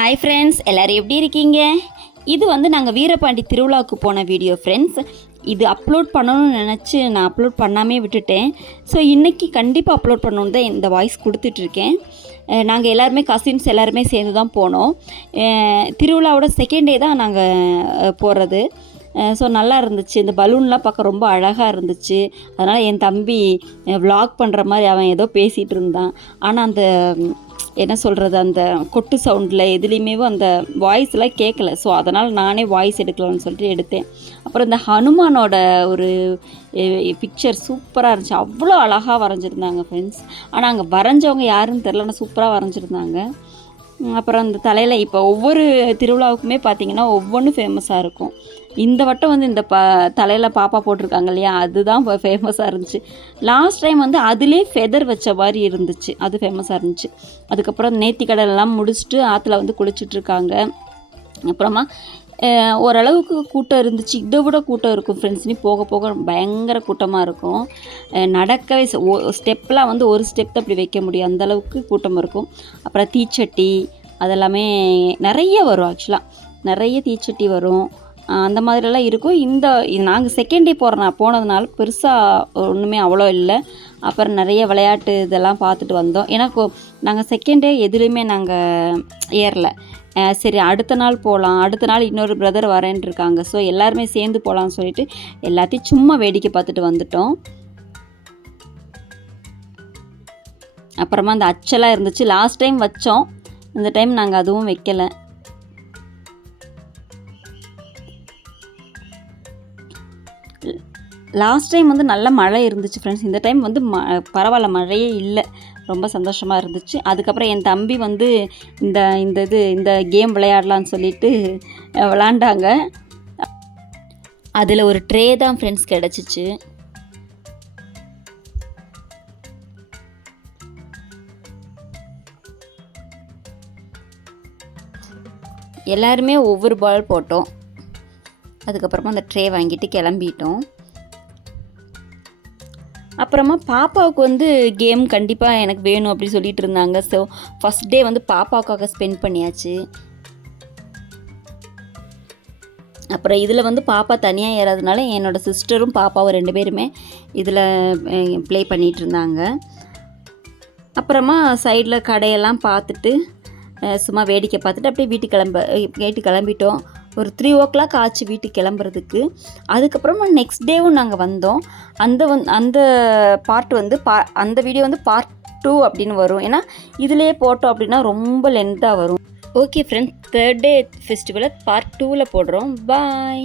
Hi friends, எல்லோரும் எப்படி இருக்கீங்க? இது வந்து நாங்கள் வீரபாண்டி திருவிழாவுக்கு போன வீடியோ ஃப்ரெண்ட்ஸ். இது அப்லோட் பண்ணணும்னு நினச்சி நான் அப்லோட் பண்ணாமே விட்டுட்டேன். ஸோ இன்றைக்கி கண்டிப்பாக அப்லோட் பண்ணணுன்னு தான் இந்த வாய்ஸ் கொடுத்துட்ருக்கேன். நாங்கள் எல்லாருமே கசின்ஸ் எல்லாருமே சேர்ந்து தான் போனோம். திருவிழாவோட செகண்ட் டே தான் நாங்கள் போகிறது. ஸோ நல்லா இருந்துச்சு. இந்த பலூன்லாம் பார்க்க ரொம்ப அழகாக இருந்துச்சு. அதனால் என் தம்பி விலாக் பண்ணுற மாதிரி அவன் ஏதோ பேசிகிட்டு இருந்தான். ஆனால் அந்த என்ன சொல்கிறது, அந்த கொட்டு சவுண்டில் எதுலேயுமே அந்த வாய்ஸ்லாம் கேட்கல. ஸோ அதனால் நானே வாய்ஸ் எடுக்கலாம்னு சொல்லிட்டு எடுத்தேன். அப்புறம் இந்த ஹனுமானோட ஒரு பிக்சர் சூப்பராக இருந்துச்சு. அவ்வளோ அழகாக வரைஞ்சிருந்தாங்க ஃப்ரெண்ட்ஸ். ஆனால் அங்கே வரைஞ்சவங்க யாருன்னு தெரில, ஆனால் சூப்பராக வரைஞ்சிருந்தாங்க. அப்புறம் அந்த தலையில் இப்போ ஒவ்வொரு திருவிழாவுக்குமே பார்த்திங்கன்னா ஒவ்வொன்றும் ஃபேமஸாக இருக்கும். இந்த வட்டம் வந்து இந்த தலையில் பாப்பா போட்டிருக்காங்க இல்லையா, அதுதான் ஃபேமஸாக இருந்துச்சு. லாஸ்ட் டைம் வந்து அதிலே ஃபெதர் வச்ச மாதிரி இருந்துச்சு, அது ஃபேமஸாக இருந்துச்சு. அதுக்கப்புறம் நேர்த்திக்கடலெல்லாம் முடிச்சுட்டு ஆற்றுல வந்து குளிச்சுட்ருக்காங்க. அப்புறமா ஓரளவுக்கு கூட்டம் இருந்துச்சு. இதை விட கூட்டம் இருக்கும் ஃப்ரெண்ட்ஸ். நீ போக போக பயங்கர கூட்டமாக இருக்கும். நடக்கவே ஸ்டெப்லாம் வந்து ஒரு ஸ்டெப் தான் அப்படி வைக்க முடியும், அந்தளவுக்கு கூட்டம் இருக்கும். அப்புறம் தீச்சட்டி அதெல்லாமே நிறைய வரும். ஆக்சுவலாக நிறைய தீச்சட்டி வரும், அந்த மாதிரிலாம் இருக்கும். நாங்கள் செகண்ட் டே போனதுனால பெருசாக ஒன்றுமே அவ்வளோ இல்லை. அப்புறம் நிறைய விளையாட்டு இதெல்லாம் பார்த்துட்டு வந்தோம். ஏன்னா நாங்கள் செகண்ட் டே எதுலேயுமே நாங்கள் ஏறலை. சரி அடுத்த நாள் போகலாம், அடுத்த நாள் இன்னொரு பிரதர் வரேன்னு இருக்காங்க. ஸோ எல்லாருமே சேர்ந்து போகலான்னு சொல்லிட்டு எல்லாத்தையும் சும்மா வேடிக்கை பார்த்துட்டு வந்துட்டோம். அப்புறமா அந்த அச்செல்லாம் இருந்துச்சு. லாஸ்ட் டைம் வச்சோம், இந்த டைம் நாங்கள் அதுவும் வைக்கலை. லாஸ்ட் டைம் வந்து நல்ல மழை இருந்துச்சு ஃப்ரெண்ட்ஸ். இந்த டைம் வந்து பரவாயில்ல, மழையே இல்லை, ரொம்ப சந்தோஷமாக இருந்துச்சு. அதுக்கப்புறம் என் தம்பி வந்து இந்த கேம் விளையாடலான்னு சொல்லிட்டு விளாண்டாங்க. அதில் ஒரு ட்ரே தான் ஃப்ரெண்ட்ஸ் கிடச்சிச்சு. எல்லாருமே ஒவ்வொரு பால் போட்டோம். அதுக்கப்புறமா அந்த ட்ரே வாங்கிட்டு கிளம்பிட்டோம். அப்புறமா பாப்பாவுக்கு வந்து கேம் கண்டிப்பாக எனக்கு வேணும் அப்படி சொல்லிட்டு இருந்தாங்க. ஸோ ஃபஸ்ட் டே வந்து பாப்பாவுக்காக ஸ்பெண்ட் பண்ணியாச்சு. அப்புறம் இதில் வந்து பாப்பா தனியாக ஏறாதனால என்னோடய சிஸ்டரும் பாப்பாவும் 2 பேருமே இதில் ப்ளே பண்ணிகிட்டு இருந்தாங்க. அப்புறமா சைடில் கடையெல்லாம் பார்த்துட்டு சும்மா வேடிக்கை பார்த்துட்டு அப்படியே வீட்டுக்கு கிளம்பிட்டோம். ஒரு 3 o'clock ஆச்சு வீட்டுக்கு கிளம்புறதுக்கு. அதுக்கப்புறமா நெக்ஸ்ட் டேவும் நாங்கள் வந்தோம். அந்த பார்ட் வந்து அந்த வீடியோ வந்து பார்ட் 2 அப்படின்னு வரும். ஏன்னா இதிலே போட்டோம் அப்படின்னா ரொம்ப லென்த்தாக வரும். ஓகே ஃப்ரெண்ட்ஸ், 3rd டே ஃபெஸ்டிவலை பார்ட் 2ல் போடுறோம். பாய்.